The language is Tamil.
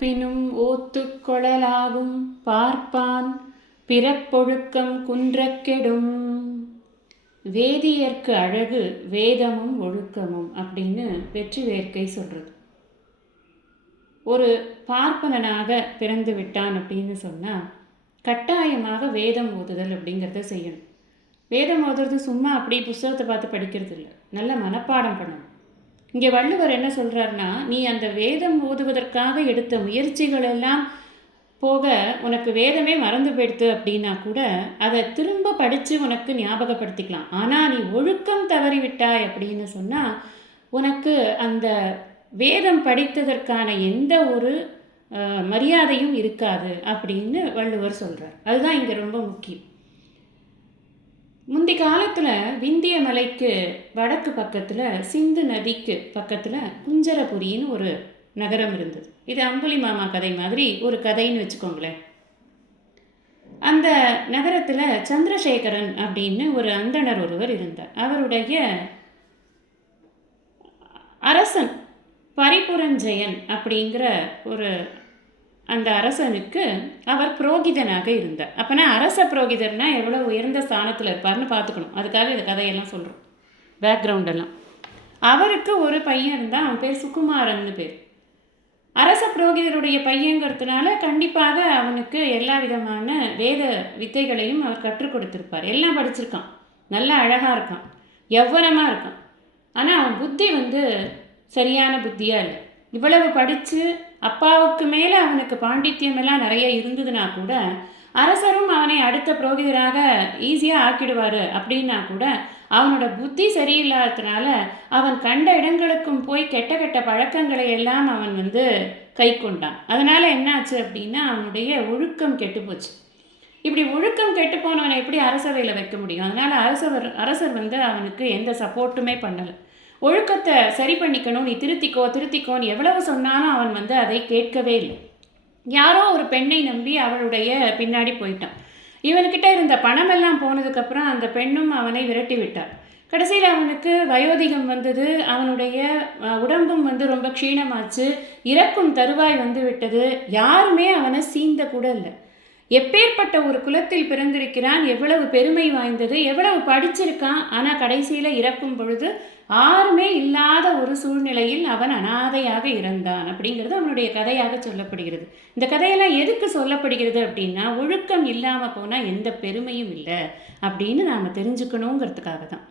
கற்பினும் ஓத்துக்கொளலாகும் பார்ப்பான் பிறப்பொழுக்கம் குன்றக்கெடும். வேதியர்க்கு அழகு வேதமும் ஒழுக்கமும் அப்படின்னு வெற்றி வேர்க்கை சொல்கிறது. ஒரு பார்ப்பனனாக பிறந்து விட்டான் அப்படின்னு சொன்னால் கட்டாயமாக வேதம் ஓதுதல் அப்படிங்கிறத செய்யணும். வேதம் ஓதுறது சும்மா அப்படி புஸ்தகத்தை பார்த்து படிக்கிறது இல்லை, நல்ல மனப்பாடம் பண்ணணும். இங்கே வள்ளுவர் என்ன சொல்கிறாருன்னா, நீ அந்த வேதம் ஓதுவதற்காக எடுத்த முயற்சிகள் எல்லாம் போக உனக்கு வேதமே மறந்து போயிடுத்து அப்படின்னா கூட அதை திரும்ப படித்து உனக்கு ஞாபகப்படுத்திக்கலாம். ஆனால் நீ ஒழுக்கம் தவறிவிட்டாய் அப்படின்னு சொன்னால் உனக்கு அந்த வேதம் படித்ததற்கான எந்த ஒரு மரியாதையும் இருக்காது அப்படின்னு வள்ளுவர் சொல்கிறார். அதுதான் இங்கே ரொம்ப முக்கியம். முந்தி காலத்தில் விந்திய மலைக்கு வடக்கு பக்கத்தில் சிந்து நதிக்கு பக்கத்தில் குஞ்சரபுரின்னு ஒரு நகரம் இருந்தது. இது அம்புலி மாமா கதை மாதிரி ஒரு கதைன்னு வச்சுக்கோங்களேன். அந்த நகரத்தில் சந்திரசேகரன் அப்படின்னு ஒரு அந்தணர் ஒருவர் இருந்தார். அவருடைய அரசன் பரிபுரஞ்சயன் அப்படிங்கிற ஒரு அந்த அரசனுக்கு அவர் புரோகிதனாக இருந்தார். அப்போனா அரச புரோகிதர்னா எவ்வளோ உயர்ந்த ஸ்தானத்தில் இருப்பார்னு பார்த்துக்கணும். அதுக்காக இந்த கதையெல்லாம் சொல்கிறோம், பேக்ரவுண்டெல்லாம். அவருக்கு ஒரு பையன் இருந்தால், அவன் பேர் சுகுமாரன்னு பேர். அரச புரோகிதருடைய பையங்கிறதுனால கண்டிப்பாக அவனுக்கு எல்லா விதமான வேத வித்தைகளையும் அவர் கற்றுக் கொடுத்துருப்பார். எல்லாம் படிச்சிருக்கான், நல்லா அழகாக இருக்கான், யௌவனமாக இருக்கான். ஆனால் அவன் புத்தி சரியான புத்தியாக இல்லை. இவ்வளவு படித்து அப்பாவுக்கு மேலே அவனுக்கு பாண்டித்யமெல்லாம் நிறைய இருந்ததுன்னா கூட அரசரும் அவனை அடுத்த புரோகிதராக ஈஸியாக ஆக்கிடுவார் அப்படின்னா கூட அவனோட புத்தி சரியில்லாததுனால அவன் கண்ட இடங்களுக்கும் போய் கெட்ட கெட்ட பழக்கங்களை எல்லாம் அவன் கை கொண்டான். அதனால் என்னாச்சு அப்படின்னா அவனுடைய ஒழுக்கம் கெட்டு போச்சு. இப்படி ஒழுக்கம் கெட்டு போனவனை எப்படி அரசவையில் வைக்க முடியும்? அதனால் அரசர் அவனுக்கு எந்த சப்போர்ட்டுமே பண்ணலை. ஒழுக்கத்தை சரி பண்ணிக்கணும், நீ திருத்திக்கோன்னு எவ்வளவு சொன்னாலும் அவன் அதை கேட்கவே இல்லை. யாரோ ஒரு பெண்ணை நம்பி அவளுடைய பின்னாடி போயிட்டான். இவன்கிட்ட இருந்த பணமெல்லாம் போனதுக்கப்புறம் அந்த பெண்ணும் அவனை விரட்டி விட்டார். கடைசியில் அவனுக்கு வயோதிகம் வந்தது, அவனுடைய உடம்பும் ரொம்ப க்ஷீணமாச்சு, இறக்கும் தருவாய் விட்டது. யாருமே அவனை சீந்த கூட இல்லை. எப்பேற்பட்ட ஒரு குலத்தில் பிறந்திருக்கிறான், எவ்வளவு பெருமை வாய்ந்தது, எவ்வளவு படிச்சிருக்கான். ஆனால் கடைசியில் இறக்கும் பொழுது யாருமே இல்லாத ஒரு சூழ்நிலையில் அவன் அனாதையாக இறந்தான் அப்படிங்கிறது அவனுடைய கதையாக சொல்லப்படுகிறது. இந்த கதையெல்லாம் எதுக்கு சொல்லப்படுகிறது அப்படின்னா, ஒழுக்கம் இல்லாமல் போனால் எந்த பெருமையும் இல்லை அப்படின்னு நாம் தெரிஞ்சுக்கணுங்கிறதுக்காக தான்.